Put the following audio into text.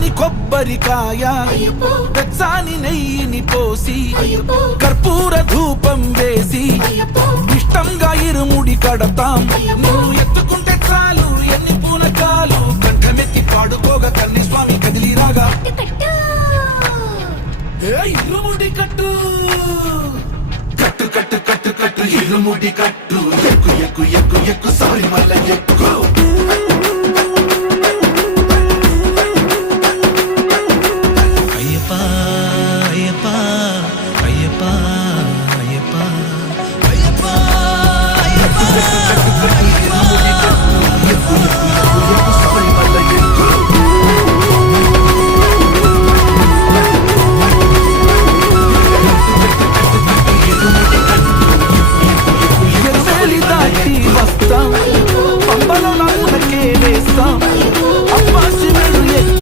కమ్మని కొబ్బరికాయ వెచ్చాని నెయ్యిని పోసి కర్పూర ధూపం వేసి ఇష్టంగా ఇరుముడి కడతాం. నువ్వు ఎత్తుకుంటే చాలు ఎన్ని పూనకాలు కంఠమెత్తి పాడుకోగా కన్ని స్వామి కదిలిరాగా ఇరుముడి కట్టు కట్టు కట్టు కట్టు కట్టు ఇరుముడి కట్టు ఎక్కు ఎక్కు ఎక్కు ఎక్కు సారి మల్ల ఎక్కు